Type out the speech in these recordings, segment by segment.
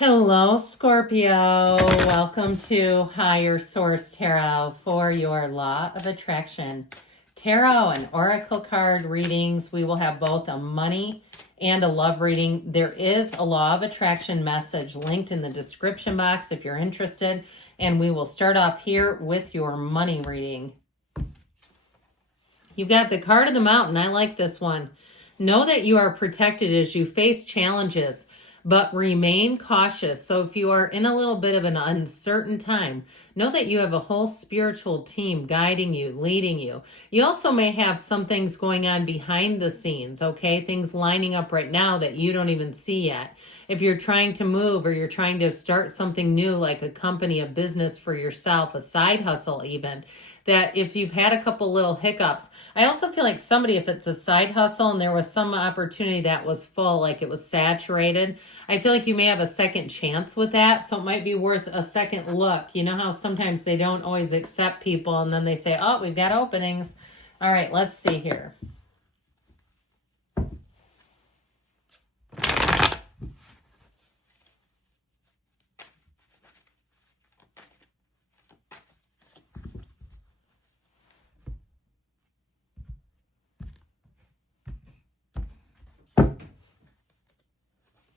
Hello, Scorpio. Welcome to Higher Source Tarot for your Law of Attraction Tarot and Oracle card readings. We will have both a money and a love reading. There is a Law of Attraction message linked in the description box if you're interested. And we will start off here with your money reading. You've got the card of the mountain. I like this one. Know that you are protected as you face challenges, but remain cautious. So if you are in a little bit of an uncertain time, know that you have a whole spiritual team guiding you, leading you. You also may have some things going on behind the scenes, okay? Things lining up right now that you don't even see yet. If you're trying to move or you're trying to start something new, like a company, a business for yourself, a side hustle even, that if you've had a couple little hiccups, I also feel like somebody, if it's a side hustle and there was some opportunity that was full, like it was saturated, I feel like you may have a second chance with that. So it might be worth a second look. You know how sometimes they don't always accept people and then they say, oh, we've got openings. All right, let's see here.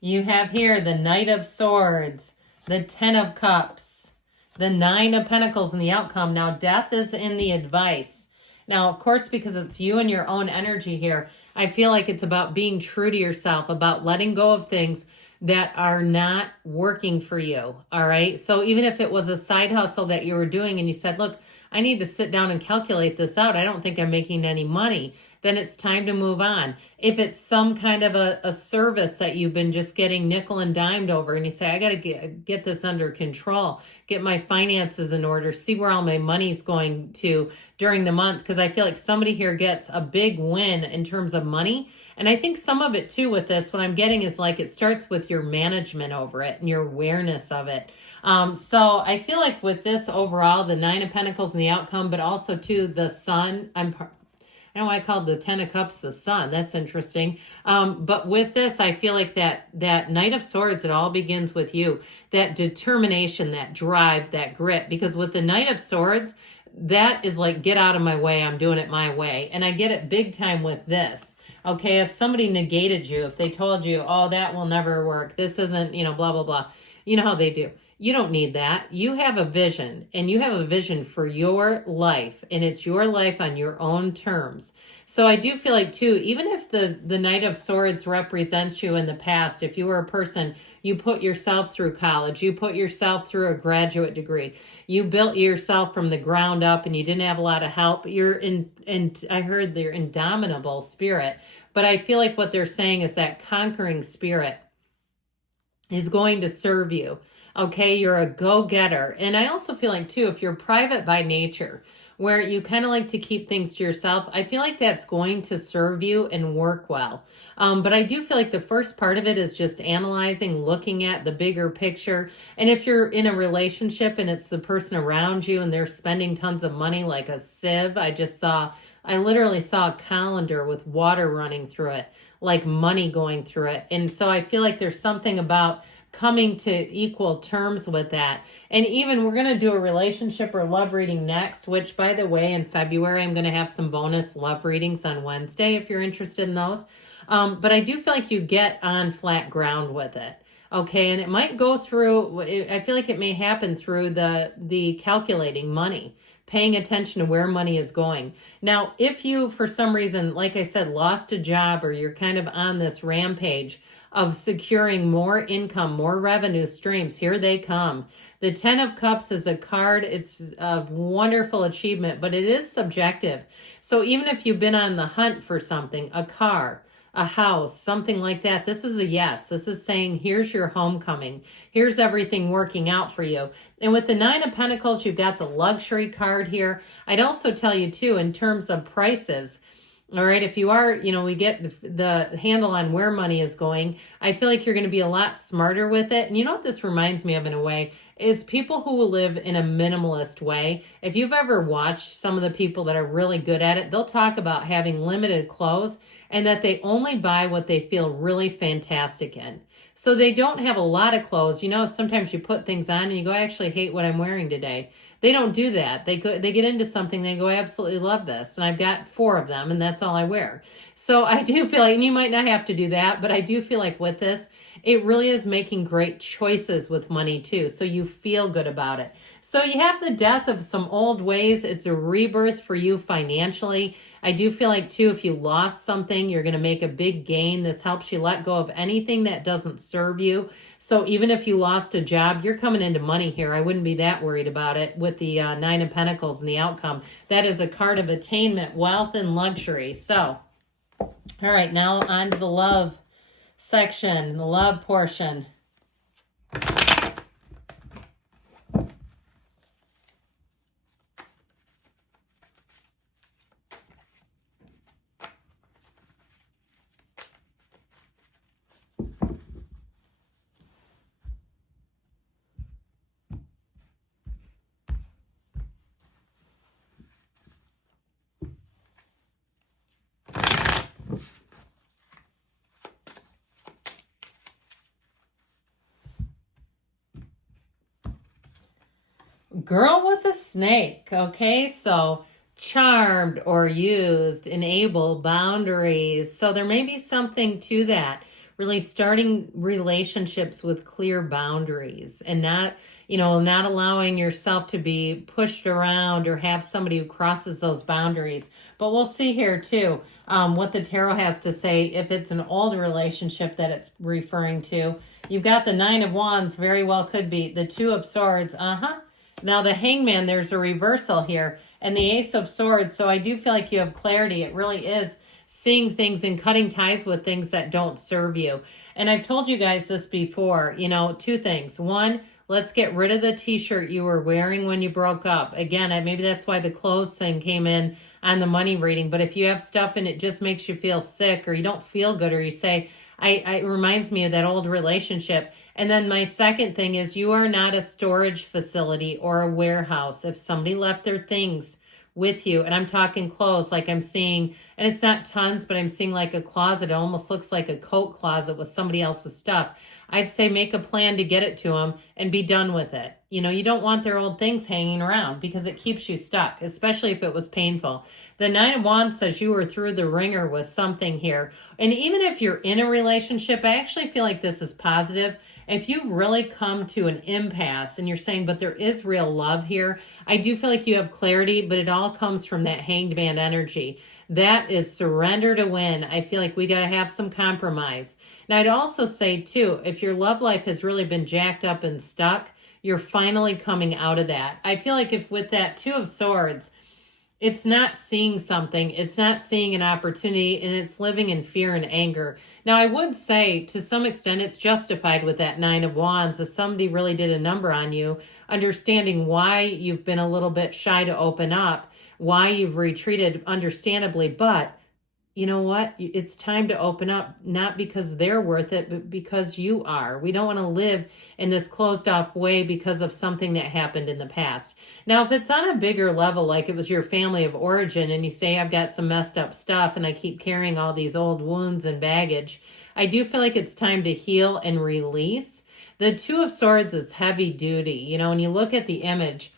You have here the Knight of Swords, the Ten of Cups, the Nine of Pentacles in the outcome. Now, death is in the advice. Now, of course, because it's you and your own energy here, I feel like it's about being true to yourself, about letting go of things that are not working for you, all right? So even if it was a side hustle that you were doing and you said, look, I need to sit down and calculate this out. I don't think I'm making any money. Then it's time to move on. If it's some kind of a service that you've been just getting nickel and dimed over and you say, I got to get this under control, get my finances in order, see where all my money's going to during the month. Because I feel like somebody here gets a big win in terms of money. And I think some of it too with this, what I'm getting is like it starts with your management over it and your awareness of it. So I feel like with this overall, the Nine of Pentacles and the outcome, but also too the Sun, I know I called the Ten of Cups the Sun. That's interesting. But with this, I feel like that Knight of Swords, it all begins with you. That determination, that drive, that grit. Because with the Knight of Swords, that is like, get out of my way. I'm doing it my way. And I get it big time with this. Okay, if somebody negated you, if they told you, oh, that will never work. This isn't, blah, blah, blah. You know how they do. You don't need that. You have a vision, and you have a vision for your life, and it's your life on your own terms. So I do feel like too, even if the Knight of Swords represents you in the past, if you were a person, you put yourself through college, you put yourself through a graduate degree, you built yourself from the ground up and you didn't have a lot of help, I heard they're indomitable spirit. But I feel like what they're saying is that conquering spirit is going to serve you. Okay, you're a go-getter. And I also feel like, too, if you're private by nature, where you kind of like to keep things to yourself, I feel like that's going to serve you and work well. But I do feel like the first part of it is just analyzing, looking at the bigger picture. And if you're in a relationship and it's the person around you and they're spending tons of money like a sieve, I literally saw a colander with water running through it, like money going through it. And so I feel like there's something about coming to equal terms with that. And even we're going to do a relationship or love reading next, which by the way, in February, I'm going to have some bonus love readings on Wednesday if you're interested in those. But I do feel like you get on flat ground with it. Okay, and it might go through, I feel like it may happen through the calculating money, paying attention to where money is going. Now, if you, for some reason, like I said, lost a job or you're kind of on this rampage of securing more income, more revenue streams, here they come. The Ten of Cups is a card. It's a wonderful achievement, but it is subjective. So even if you've been on the hunt for something, a car, a house, something like that, this is a yes. This is saying, here's your homecoming. Here's everything working out for you. And with the Nine of Pentacles, you've got the luxury card here. I'd also tell you too, in terms of prices, all right, if you are, we get the handle on where money is going, I feel like you're going to be a lot smarter with it. And you know what this reminds me of in a way is people who will live in a minimalist way. If you've ever watched some of the people that are really good at it, they'll talk about having limited clothes and that they only buy what they feel really fantastic in. So they don't have a lot of clothes. You know, sometimes you put things on and you go, I actually hate what I'm wearing today. They don't do that. They get into something, they go, I absolutely love this. And I've got 4 of them and that's all I wear. So I do feel like, and you might not have to do that, but I do feel like with this, it really is making great choices with money too. So you feel good about it. So you have the death of some old ways. It's a rebirth for you financially. I do feel like too, if you lost something, you're going to make a big gain. This helps you let go of anything that doesn't serve you. So even if you lost a job, you're coming into money here. I wouldn't be that worried about it with the 9 of Pentacles and the outcome. That is a card of attainment, wealth, and luxury. So, all right, now on to the love section, the love portion. Girl with a snake. Okay, so charmed or used, enable, boundaries. So there may be something to that. Really starting relationships with clear boundaries and not, not allowing yourself to be pushed around or have somebody who crosses those boundaries. But we'll see here too what the tarot has to say if it's an old relationship that it's referring to. You've got the 9 of Wands, very well could be. The 2 of Swords, Now the Hangman, there's a reversal here, and the Ace of Swords. So I do feel like you have clarity. It really is seeing things and cutting ties with things that don't serve you. And I've told you guys this before, 2 things. 1, let's get rid of the t-shirt you were wearing when you broke up. Again, maybe that's why the clothes thing came in on the money reading. But if you have stuff and it just makes you feel sick or you don't feel good or you say, it reminds me of that old relationship. And then my second thing is you are not a storage facility or a warehouse. If somebody left their things with you, and I'm talking clothes, like I'm seeing, and it's not tons, but I'm seeing like a closet. It almost looks like a coat closet with somebody else's stuff. I'd say make a plan to get it to them and be done with it. You don't want their old things hanging around because it keeps you stuck, especially if it was painful. The 9 of Wands says you were through the ringer with something here. And even if you're in a relationship, I actually feel like this is positive. If you've really come to an impasse and you're saying, but there is real love here, I do feel like you have clarity, but it all comes from that Hanged Man energy. That is surrender to win. I feel like we got to have some compromise. Now, I'd also say, too, if your love life has really been jacked up and stuck, you're finally coming out of that. I feel like if with that 2 of Swords, it's not seeing something, it's not seeing an opportunity, and it's living in fear and anger. Now, I would say to some extent it's justified with that 9 of Wands. If somebody really did a number on you, understanding why you've been a little bit shy to open up, why you've retreated, understandably, but you know what? It's time to open up, not because they're worth it, but because you are. We don't want to live in this closed off way because of something that happened in the past. Now, if it's on a bigger level, like it was your family of origin and you say, I've got some messed up stuff and I keep carrying all these old wounds and baggage, I do feel like it's time to heal and release. The 2 of Swords is heavy duty. When you look at the image,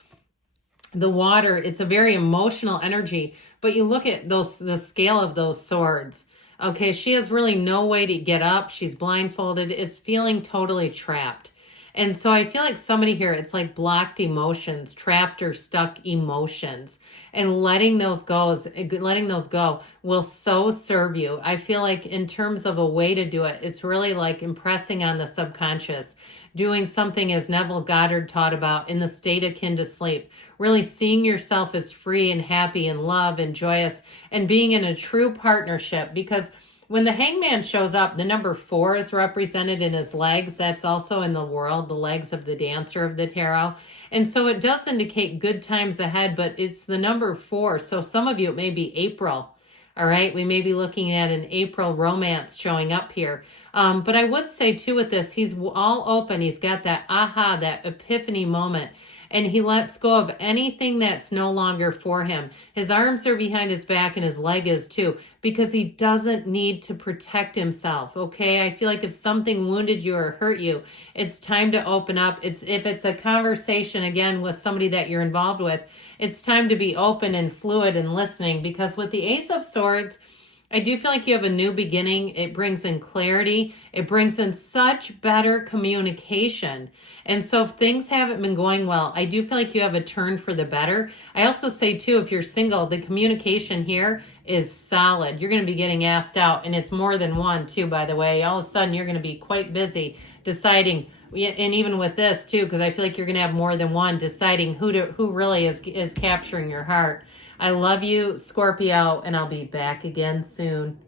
the water, it's a very emotional energy, but you look at the scale of those swords. Okay, she has really no way to get up. She's blindfolded. It's feeling totally trapped. And so I feel like somebody here, it's like blocked emotions, trapped or stuck emotions, and letting those go will so serve you. I feel like in terms of a way to do it, it's really like impressing on the subconscious, doing something as Neville Goddard taught about in the state akin to sleep, really seeing yourself as free and happy and love and joyous and being in a true partnership. Because when the Hangman shows up, the number 4 is represented in his legs. That's also in the world, the legs of the dancer of the tarot. And so it does indicate good times ahead, but it's the number 4. So some of you, it may be April. All right, we may be looking at an April romance showing up here. But I would say too with this, he's all open. He's got that aha, that epiphany moment. and he lets go of anything that's no longer for him. His arms are behind his back and his leg is too, because he doesn't need to protect himself, okay? I feel like if something wounded you or hurt you, it's time to open up. If it's a conversation, again, with somebody that you're involved with, it's time to be open and fluid and listening, because with the Ace of Swords, I do feel like you have a new beginning. It brings in clarity. It brings in such better communication. And so if things haven't been going well, I do feel like you have a turn for the better. I also say too, if you're single, the communication here is solid. You're going to be getting asked out, and it's more than one too, by the way. All of a sudden, you're going to be quite busy deciding, and even with this too, because I feel like you're going to have more than one, deciding who really is capturing your heart. I love you, Scorpio, and I'll be back again soon.